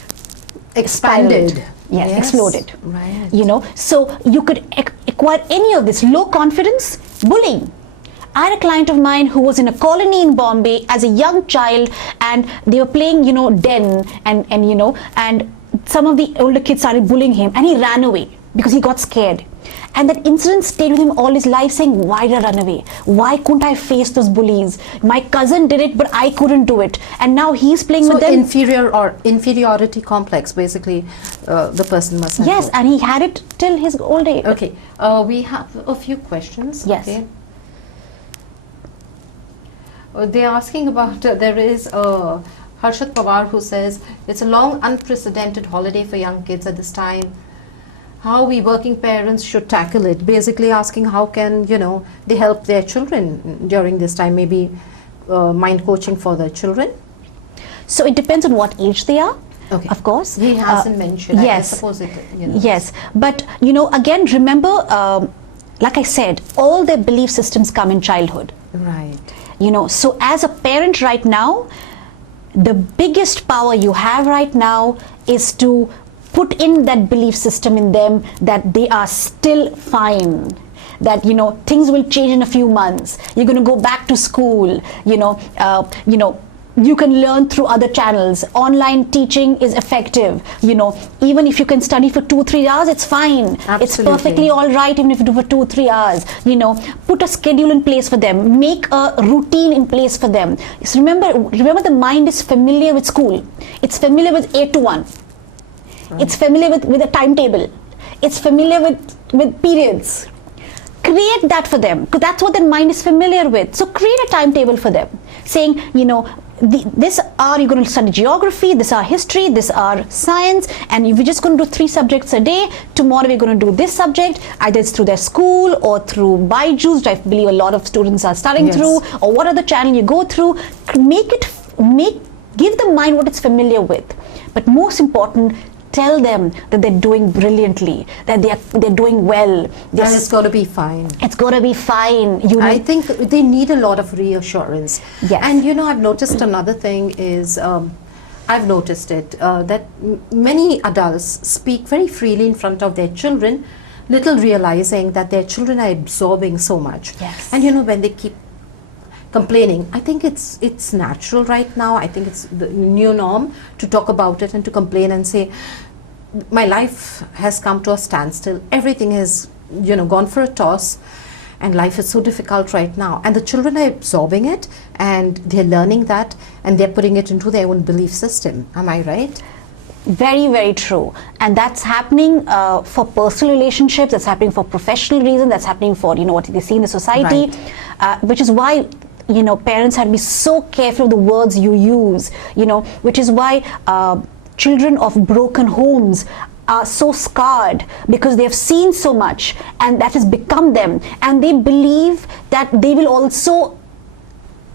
Expanded. spiraled. Yes, exploded. Right. You know, so you could acquire any of this. Low confidence, bullying. I had a client of mine who was in a colony in Bombay as a young child, and they were playing, you know, den, and you know, and some of the older kids started bullying him, and he ran away because he got scared. And that incident stayed with him all his life, saying, why did I run away? Why couldn't I face those bullies? My cousin did it, but I couldn't do it. And now he's playing with them. Inferiority complex, basically, the person must have. Yes, and he had it till his old age. Okay, we have a few questions. Yes. Okay. They're asking about, there is Harshad Pawar who says, it's a long unprecedented holiday for young kids at this time. How we working parents should tackle it, basically asking how can, you know, they help their children during this time, maybe mind coaching for their children. So it depends on what age they are. Okay. Of course. He hasn't mentioned. Yes. I suppose it, you know. Yes, but you know, again, remember, like I said, all their belief systems come in childhood. Right. You know, so as a parent right now, the biggest power you have right now is to put in that belief system in them that they are still fine, that things will change in a few months, you're going to go back to school, you can learn through other channels, online teaching is effective, even if you can study for 2-3 hours, it's fine. Absolutely. It's perfectly all right even if you do for 2-3 hours. Put a schedule in place for them, make a routine in place for them. So remember the mind is familiar with school, it's familiar with 8 to 1, right. It's familiar with a timetable, it's familiar with periods. Create that for them, because that's what their mind is familiar with. So create a timetable for them, saying, this hour you're going to study geography, this hour history, this hour science, and we're just going to do 3 subjects a day. Tomorrow we're going to do this subject, either it's through their school or through Byju's, which I believe a lot of students are studying yes. through, or what other channel you go through. Give the mind what it's familiar with. But most important, tell them that they're doing brilliantly, that they're doing well. And it's going to be fine. It's going to be fine. I think they need a lot of reassurance. Yes. And I've noticed another thing is, I've noticed it, that many adults speak very freely in front of their children, little realizing that their children are absorbing so much. Yes. And when they keep complaining, I think it's natural right now. I think it's the new norm to talk about it and to complain and say, my life has come to a standstill. Everything has, gone for a toss, and life is so difficult right now. And the children are absorbing it, and they're learning that, and they're putting it into their own belief system. Am I right? Very, very true. And that's happening for personal relationships, that's happening for professional reasons, that's happening for, what they see in the society, right. Which is why parents have to be so careful of the words you use, which is why children of broken homes are so scarred, because they have seen so much and that has become them, and they believe that they will also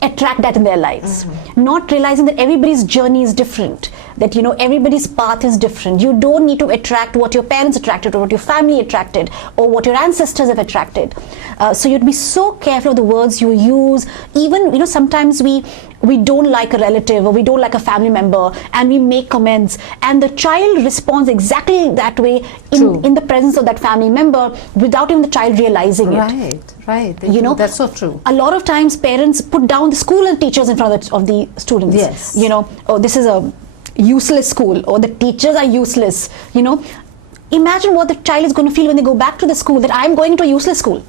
attract that in their lives, not realizing that everybody's journey is different, that everybody's path is different. You don't need to attract what your parents attracted or what your family attracted or what your ancestors have attracted. So you'd be so careful of the words you use. Even sometimes we don't like a relative or we don't like a family member and we make comments, and the child responds exactly that way in the presence of that family member without even the child realizing it. Right. That's so true. A lot of times parents put down the school and teachers in front of the students. Yes. Oh, this is a useless school, or the teachers are useless. Imagine what the child is going to feel when they go back to the school, that I'm going to a useless school.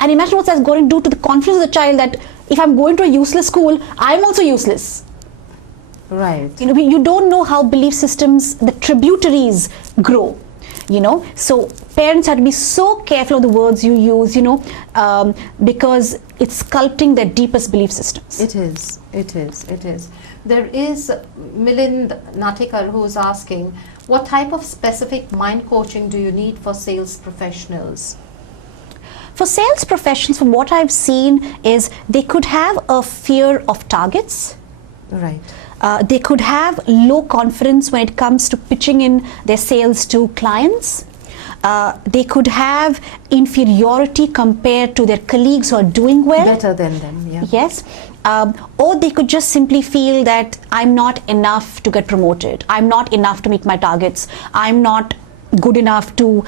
And imagine what that's going to do to the confidence of the child, that if I'm going to a useless school, I'm also useless. Right. You don't know how belief systems, the tributaries grow. So parents have to be so careful of the words you use, because it's sculpting their deepest belief systems. It is. There is Milind Natikar who is asking, what type of specific mind coaching do you need for sales professionals? For sales professionals, from what I've seen, is they could have a fear of targets. Right. They could have low confidence when it comes to pitching in their sales to clients. They could have inferiority compared to their colleagues who are doing well. Better than them, yeah. Yes. Or they could just simply feel that I'm not enough to get promoted. I'm not enough to meet my targets. I'm not good enough to,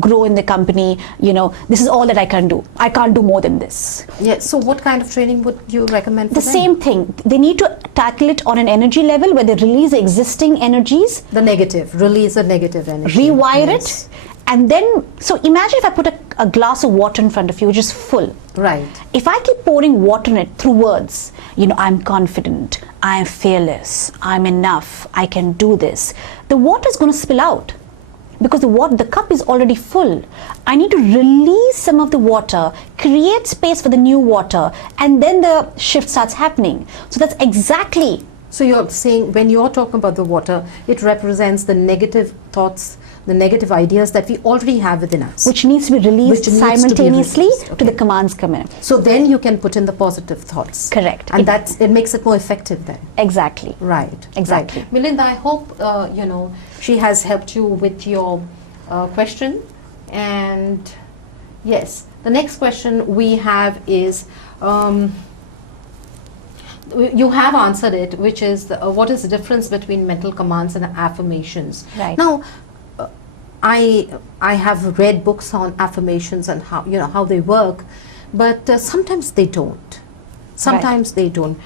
grow in the company. This is all that I can do. I can't do more than this. Yeah. So what kind of training would you recommend for the them? Same thing. They need to tackle it on an energy level where they release the existing energies. Release the negative energy. Rewire it. And then, so imagine if I put a glass of water in front of you, which is full. Right. If I keep pouring water in it through words, I'm confident, I'm fearless, I'm enough, I can do this, the water is going to spill out. Because the cup is already full. I need to release some of the water, create space for the new water, and then the shift starts happening. So that's exactly. So you're saying, when you're talking about the water, it represents the negative thoughts, the negative ideas that we already have within us. Which needs to be released simultaneously to the Okay. commands come in. So then you can put in the positive thoughts. Correct. And it makes it more effective then. Exactly. Right. Exactly. Right. Milinda, I hope, she has helped you with your question. And yes, the next question we have is, You have answered it, which is what is the difference between mental commands and affirmations. Right. Now, I have read books on affirmations and how they work, but sometimes they don't. Sometimes they don't.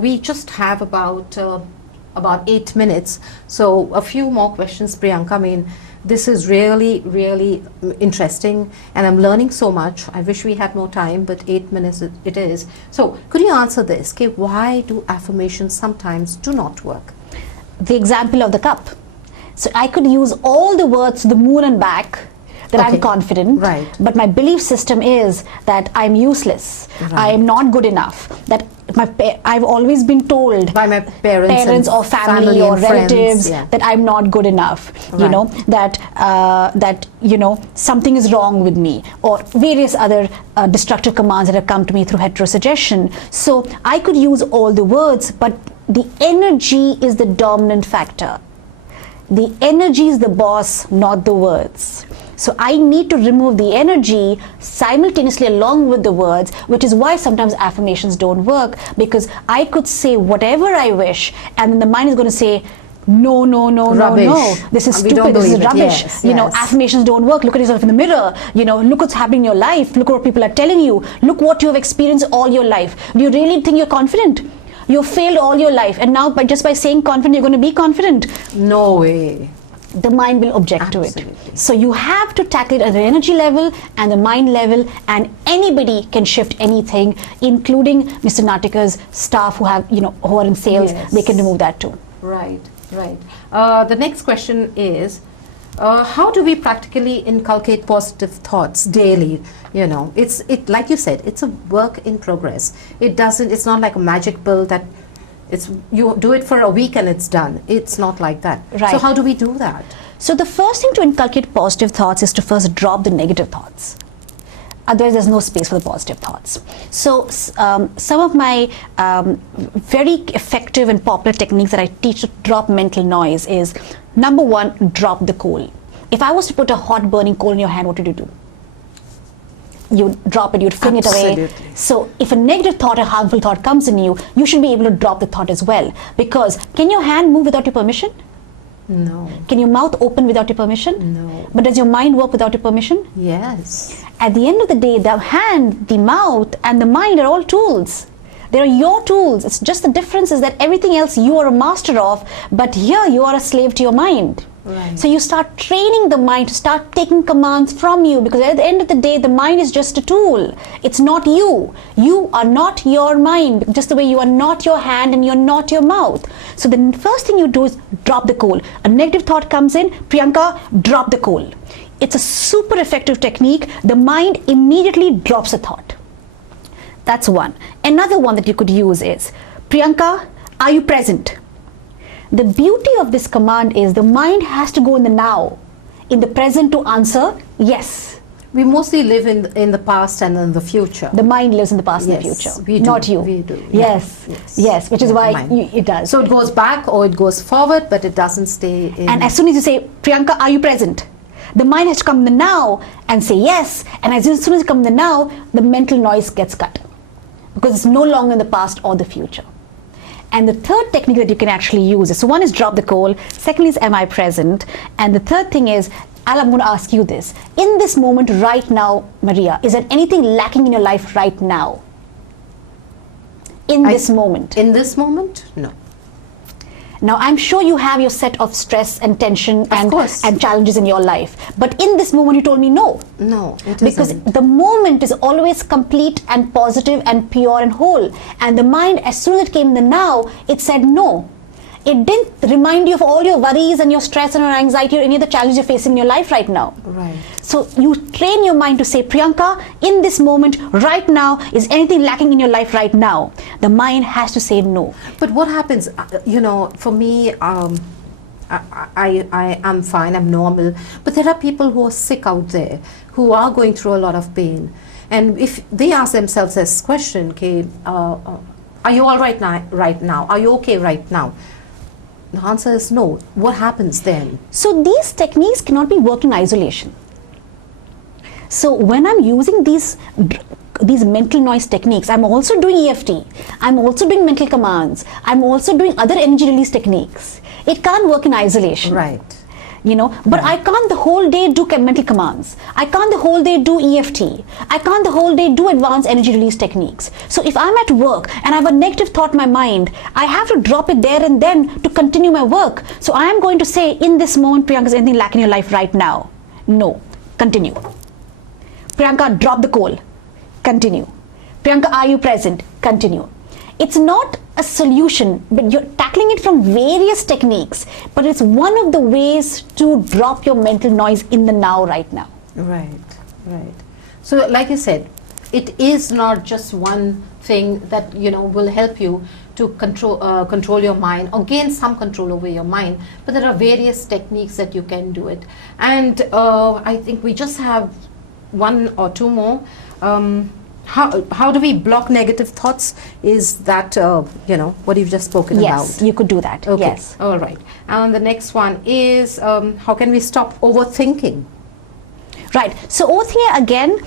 We just have about 8 minutes, so a few more questions, Priyanka. I mean, this is really, really interesting, and I'm learning so much. I wish we had more time, but 8 minutes it is. So, could you answer this? Okay, why do affirmations sometimes do not work? The example of the cup. So I could use all the words to the moon and back that I'm confident, right, but my belief system is that I'm useless, right, I am not good enough, that I've always been told by my parents or family or relatives friends, that I'm not good enough, right, you know, that you know, something is wrong with me, or various other destructive commands that have come to me through heterosuggestion. So I could use all the words, but the energy is the dominant factor. The energy is the boss, not the words. So I need to remove the energy simultaneously along with the words, which is why sometimes affirmations don't work, because I could say whatever I wish, and then the mind is going to say, no, no, no, rubbish. No, no, this is stupid, this is rubbish. Yes, you know, affirmations don't work. Look at yourself in the mirror. You know, look what's happening in your life. Look what people are telling you. Look what you have experienced all your life. Do you really think you're confident? You failed all your life, and now just by saying confident, you're going to be confident. No way. The mind will object to it. So you have to tackle it at the energy level and the mind level, and anybody can shift anything, including Mr. Natika's staff who have, you know, who are in sales. Yes. They can remove that too. Right, right. The next question is, how do we practically inculcate positive thoughts daily? You know, it's like you said, it's a work in progress. It's not like a magic pill that you do it for a week and it's done. It's not like that. Right. So how do we do that? So the first thing to inculcate positive thoughts is to first drop the negative thoughts. Otherwise, there's no space for the positive thoughts. So some of my very effective and popular techniques that I teach to drop mental noise is, number one, drop the coal. If I was to put a hot burning coal in your hand, what would you do? You'd drop it, you'd fling it away. So if a negative thought or harmful thought comes in you, you should be able to drop the thought as well. Because can your hand move without your permission? No. Can your mouth open without your permission? No. But does your mind work without your permission? Yes. At the end of the day, the hand, the mouth, and the mind are all tools. They are your tools. It's just the difference is that everything else you are a master of, but here you are a slave to your mind. Right. So you start training the mind to start taking commands from you, because at the end of the day, the mind is just a tool. It's not you. You are not your mind, just the way you are not your hand and you're not your mouth. So the first thing you do is drop the coal. A negative thought comes in, Priyanka, drop the coal. It's a super effective technique. The mind immediately drops a thought. That's one. Another one that you could use is, Priyanka, are you present? The beauty of this command is the mind has to go in the now, in the present to answer yes. We mostly live in the past and in the future. The mind lives in the past and the Yes, future, we do, not you. we do, Yes, yes. yes, which is Yeah, why mind. it does. So it goes back or it goes forward, but it doesn't stay in. And as soon as you say, Priyanka, are you present? The mind has to come in the now and say yes. And as soon as you come in the now, the mental noise gets cut, because it's no longer in the past or the future. And the third technique that you can actually use is, so one is drop the coal, second is am I present, and the third thing is, I'm going to ask you this. In this moment right now, Maria, is there anything lacking in your life right now? In this moment? In this moment? No. Now, I'm sure you have your set of stress and tension and challenges in your life. But in this moment, you told me no. No, it Because isn't. the moment is always complete and positive and pure and whole. And the mind, as soon as it came in the now, it said no. It didn't remind you of all your worries and your stress and your anxiety or any of the challenges you're facing in your life right now. Right. So you train your mind to say, Priyanka, in this moment, right now, is anything lacking in your life right now? The mind has to say no. But what happens, you know, for me, I'm fine, I'm normal. But there are people who are sick out there, who are going through a lot of pain. And if they ask themselves this question, okay, are you all right now? Are you okay right now? The answer is no. What happens then? So these techniques cannot be worked in isolation. So when I'm using these these mental noise techniques, I'm also doing EFT, I'm also doing mental commands, I'm also doing other energy release techniques. It can't work in isolation. Right. You know, but I can't the whole day do mental commands. I can't the whole day do EFT. I can't the whole day do advanced energy release techniques. So if I'm at work and I have a negative thought in my mind, I have to drop it there and then to continue my work. So I am going to say, in this moment, Priyanka, is anything lacking in your life right now? No. Continue. Priyanka, drop the call. Continue. Priyanka, are you present? Continue. It's not a solution, but you're tackling it from various techniques, but it's one of the ways to drop your mental noise in the now, right now. Right, right. So like you said, it is not just one thing that, you know, will help you to control your mind or gain some control over your mind, but there are various techniques that you can do it. And I think we just have one or two more. How do we block negative thoughts? Is that, you know, what you've just spoken about? Yes, you could do that. Okay. Yes. All right. And the next one is, how can we stop overthinking? Right. So overthinking, again,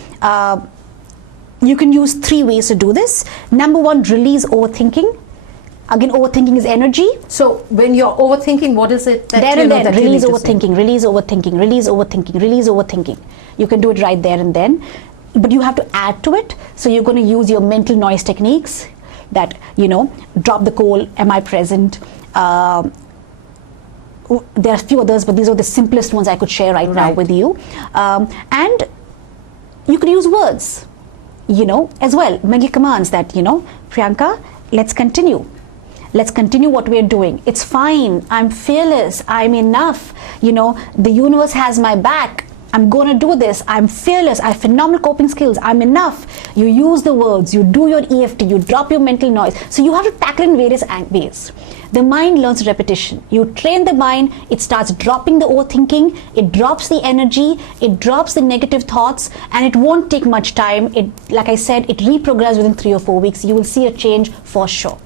you can use 3 ways to do this. Number 1, release overthinking. Again, overthinking is energy. So when you're overthinking, what is it that there you and know, then that you release need to say? overthinking, release overthinking, release overthinking, release overthinking. You can do it right there and then, but you have to add to it. So you're going to use your mental noise techniques that, you know, drop the call, am I present? There are a few others, but these are the simplest ones I could share right now with you. And you could use words, you know, as well, mental commands that, you know, Priyanka, let's continue. Let's continue what we're doing. It's fine. I'm fearless. I'm enough. You know, the universe has my back. I'm going to do this. I'm fearless. I have phenomenal coping skills. I'm enough. You use the words. You do your EFT. You drop your mental noise. So you have to tackle in various ways. The mind learns repetition. You train the mind. It starts dropping the overthinking. It drops the energy. It drops the negative thoughts. And it won't take much time. It, like I said, it reprogresses within 3 or 4 weeks. You will see a change for sure.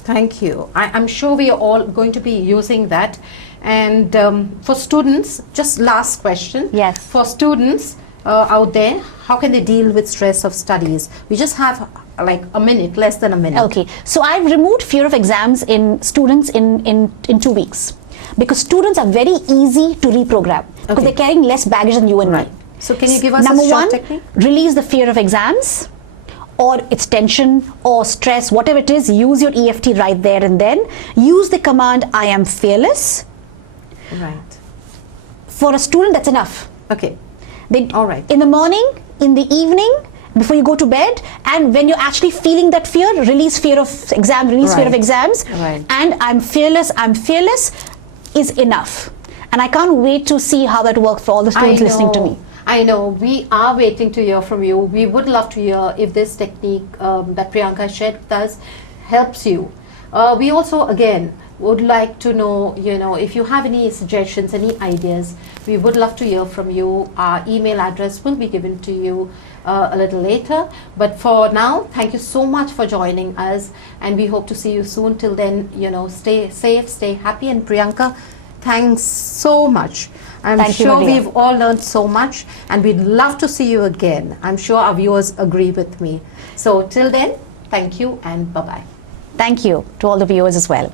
Thank you. I'm sure we are all going to be using that. And for students, just last question. Yes. For students out there, how can they deal with stress of studies? We just have like a minute, less than a minute. Okay. So I've removed fear of exams in students in 2 weeks. Because students are very easy to reprogram. Because they're carrying less baggage than you and me. So can you give us Number a short 1, technique? release the fear of exams, or it's tension or stress, whatever it is, use your EFT right there and then. Use the command, I am fearless. Right. For a student, that's enough. Okay. All right. In the morning, in the evening, before you go to bed, and when you're actually feeling that fear, release fear of exam, release fear of exams. Right. And I'm fearless is enough. And I can't wait to see how that works for all the students listening to me. I know, we are waiting to hear from you. We would love to hear if this technique that Priyanka shared with us helps you. We also, again, would like to know, you know, if you have any suggestions, any ideas, we would love to hear from you. Our email address will be given to you a little later. But for now, thank you so much for joining us, and we hope to see you soon. Till then, you know, stay safe, stay happy. And Priyanka, thanks so much. I'm sure we've all learned so much, and we'd love to see you again. I'm sure our viewers agree with me. So till then, thank you and bye-bye. Thank you to all the viewers as well.